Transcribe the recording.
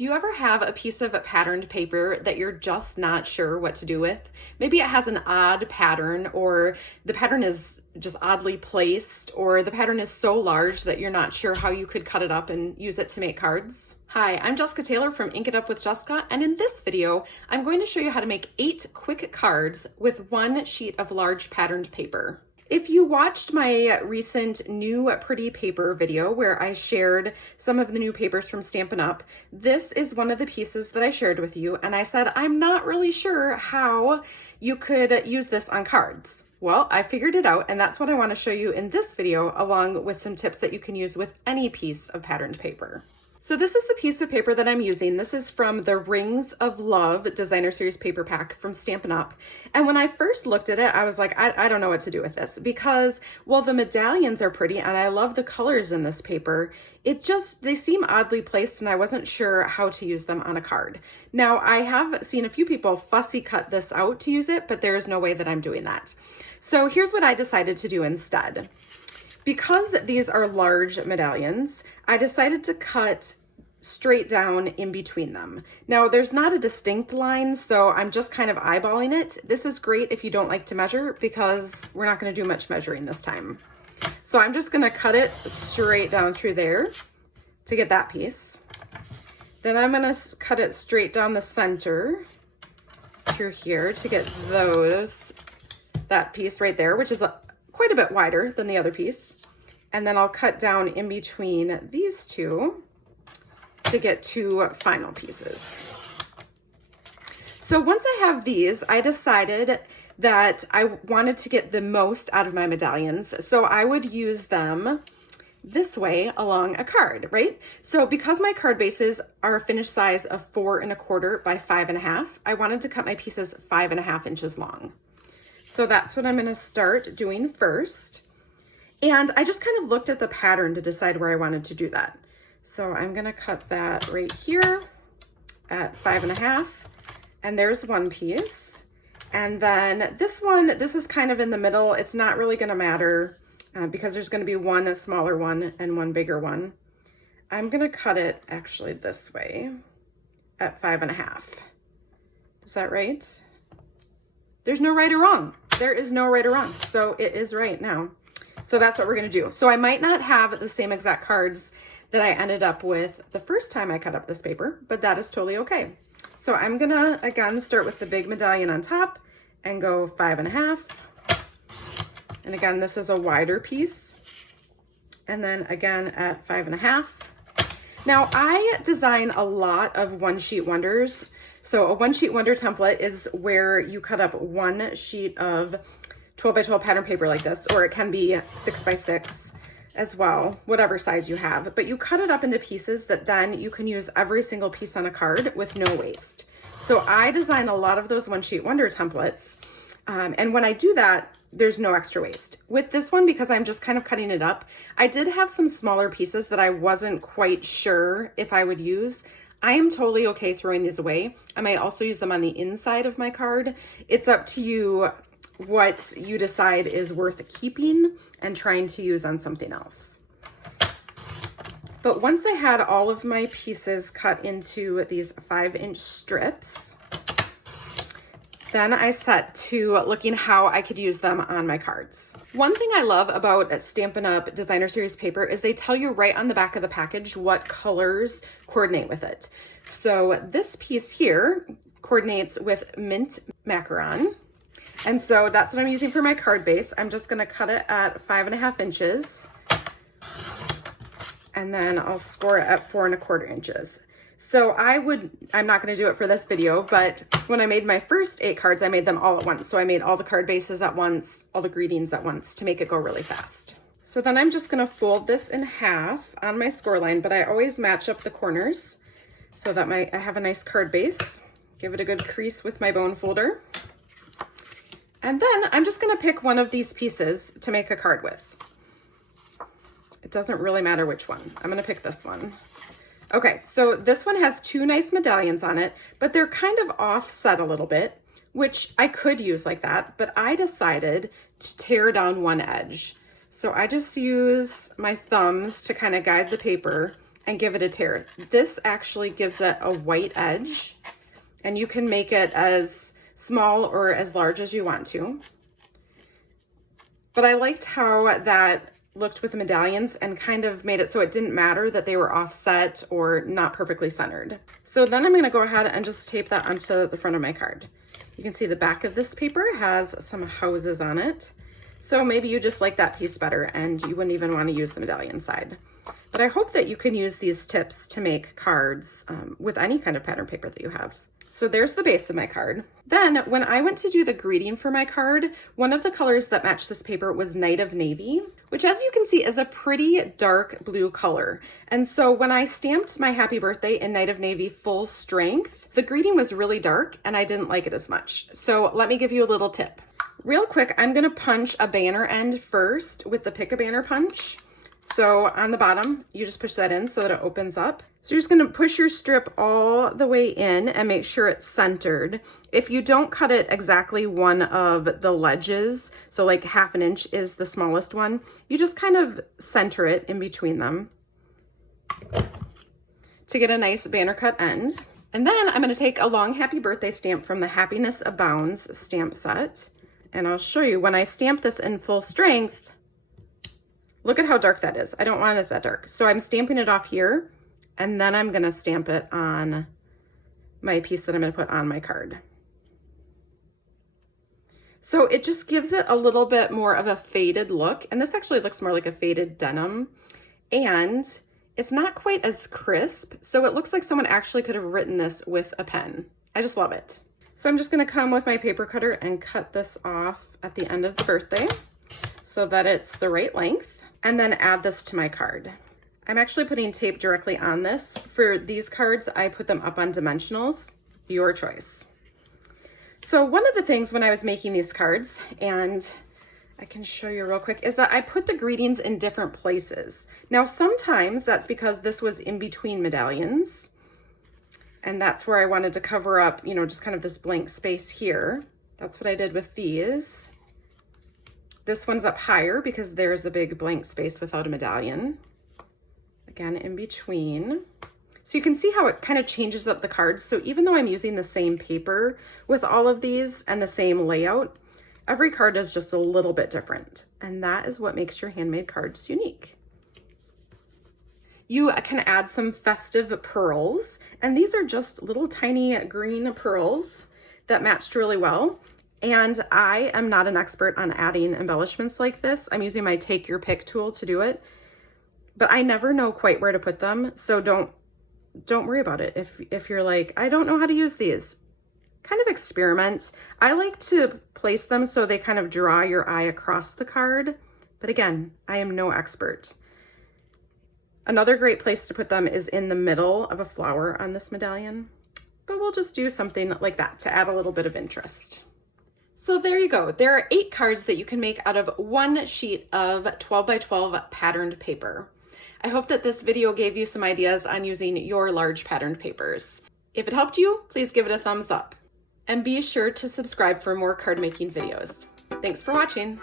Do you ever have a piece of patterned paper that you're just not sure what to do with? Maybe it has an odd pattern, or the pattern is just oddly placed, or the pattern is so large that you're not sure how you could cut it up and use it to make cards. Hi, I'm Jessica Taylor from Ink It Up with Jessica, and in this video, I'm going to show you how to make 8 quick cards with 1 sheet of large patterned paper. If you watched my recent new pretty paper video where I shared some of the new papers from Stampin' Up, this is one of the pieces that I shared with you, and I said I'm not really sure how you could use this on cards. Well, I figured it out, and that's what I want to show you in this video, along with some tips that you can use with any piece of patterned paper. So this is the piece of paper that I'm using. This is from the Rings of Love Designer Series paper pack from Stampin' Up. And when I first looked at it, I was like, I don't know what to do with this because, well, the medallions are pretty and I love the colors in this paper. They seem oddly placed and I wasn't sure how to use them on a card. Now, I have seen a few people fussy cut this out to use it, but there is no way that I'm doing that. So here's what I decided to do instead. Because these are large medallions, I decided to cut straight down in between them. Now, there's not a distinct line, so I'm just kind of eyeballing it. This is great if you don't like to measure because we're not going to do much measuring this time. So I'm just going to cut it straight down through there to get that piece. Then I'm going to cut it straight down the center through here to get that piece right there, which is quite a bit wider than the other piece. And then I'll cut down in between these two to get 2 final pieces. So once I have these, I decided that I wanted to get the most out of my medallions. So I would use them this way along a card, right? So because my card bases are a finished size of 4 1/4 by 5 1/2, I wanted to cut my pieces 5 1/2 inches long. So that's what I'm going to start doing first. And I just kind of looked at the pattern to decide where I wanted to do that. So I'm going to cut that right here at 5 1/2. And there's one piece. And then this is kind of in the middle. It's not really going to matter because there's going to be one smaller one and one bigger one. I'm going to cut it actually this way at 5 1/2. Is that right? There's no right or wrong. There is no right or wrong. So it is right now. So that's what we're going to do. So I might not have the same exact cards that I ended up with the first time I cut up this paper, but that is totally okay. So I'm going to, again, start with the big medallion on top and go 5 1/2. And again, this is a wider piece. And then again at 5 1/2. Now I design a lot of one-sheet wonders. So a one-sheet wonder template is where you cut up 1 sheet of 12 by 12 pattern paper like this, or it can be 6 by 6 as well, whatever size you have. But you cut it up into pieces that then you can use every single piece on a card with no waste. So I design a lot of those one-sheet wonder templates. And when I do that, there's no extra waste. With this one, because I'm just kind of cutting it up, I did have some smaller pieces that I wasn't quite sure if I would use. I am totally okay throwing these away. I might also use them on the inside of my card. It's up to you what you decide is worth keeping and trying to use on something else. But once I had all of my pieces cut into these 5-inch strips, then I set to looking how I could use them on my cards. One thing I love about Stampin' Up! Designer Series paper is they tell you right on the back of the package what colors coordinate with it. So this piece here coordinates with mint macaron. And so that's what I'm using for my card base. I'm just gonna cut it at 5 1/2 inches. And then I'll score it at 4 1/4 inches. So I'm not gonna do it for this video, but when I made my first 8 cards, I made them all at once. So I made all the card bases at once, all the greetings at once to make it go really fast. So then I'm just gonna fold this in half on my score line, but I always match up the corners so that I have a nice card base. Give it a good crease with my bone folder. And then I'm just gonna pick one of these pieces to make a card with. It doesn't really matter which one. I'm gonna pick this one. Okay, so this one has 2 nice medallions on it, but they're kind of offset a little bit, which I could use like that, but I decided to tear down one edge. So I just use my thumbs to kind of guide the paper and give it a tear. This actually gives it a white edge, and you can make it as small or as large as you want to. But I liked how that looked with the medallions and kind of made it so it didn't matter that they were offset or not perfectly centered. So then I'm gonna go ahead and just tape that onto the front of my card. You can see the back of this paper has some houses on it. So maybe you just like that piece better and you wouldn't even want to use the medallion side. But I hope that you can use these tips to make cards with any kind of pattern paper that you have. So there's the base of my card. Then when I went to do the greeting for my card, one of the colors that matched this paper was Night of Navy, which as you can see is a pretty dark blue color. And so when I stamped my happy birthday in Night of Navy full strength, the greeting was really dark and I didn't like it as much. So let me give you a little tip. Real quick, I'm gonna punch a banner end first with the Pick a Banner punch. So on the bottom, you just push that in so that it opens up. So you're just gonna push your strip all the way in and make sure it's centered. If you don't cut it exactly one of the ledges, so like 1/2 inch is the smallest one, you just kind of center it in between them to get a nice banner cut end. And then I'm gonna take a long happy birthday stamp from the Happiness Abounds stamp set. And I'll show you when I stamp this in full strength, look at how dark that is. I don't want it that dark. So I'm stamping it off here, and then I'm gonna stamp it on my piece that I'm gonna put on my card. So it just gives it a little bit more of a faded look. And this actually looks more like a faded denim. And it's not quite as crisp. So it looks like someone actually could have written this with a pen. I just love it. So I'm just gonna come with my paper cutter and cut this off at the end of the birthday so that it's the right length. And then add this to my card. I'm actually putting tape directly on this. For these cards, I put them up on dimensionals, your choice. So one of the things when I was making these cards, and I can show you real quick, is that I put the greetings in different places. Now, sometimes that's because this was in between medallions, and that's where I wanted to cover up, you know, just kind of this blank space here. That's what I did with these. This one's up higher because there's a big blank space without a medallion. Again, in between. So you can see how it kind of changes up the cards. So even though I'm using the same paper with all of these and the same layout, every card is just a little bit different. And that is what makes your handmade cards unique. You can add some festive pearls. And these are just little tiny green pearls that matched really well. And I am not an expert on adding embellishments like this. I'm using my take your pick tool to do it, but I never know quite where to put them. So don't worry about it. If you're like, I don't know how to use these, kind of experiment. I like to place them so they kind of draw your eye across the card. But again, I am no expert. Another great place to put them is in the middle of a flower on this medallion, but we'll just do something like that to add a little bit of interest. So there you go. There are 8 cards that you can make out of one sheet of 12 by 12 patterned paper. I hope that this video gave you some ideas on using your large patterned papers. If it helped you, please give it a thumbs up. And be sure to subscribe for more card making videos. Thanks for watching.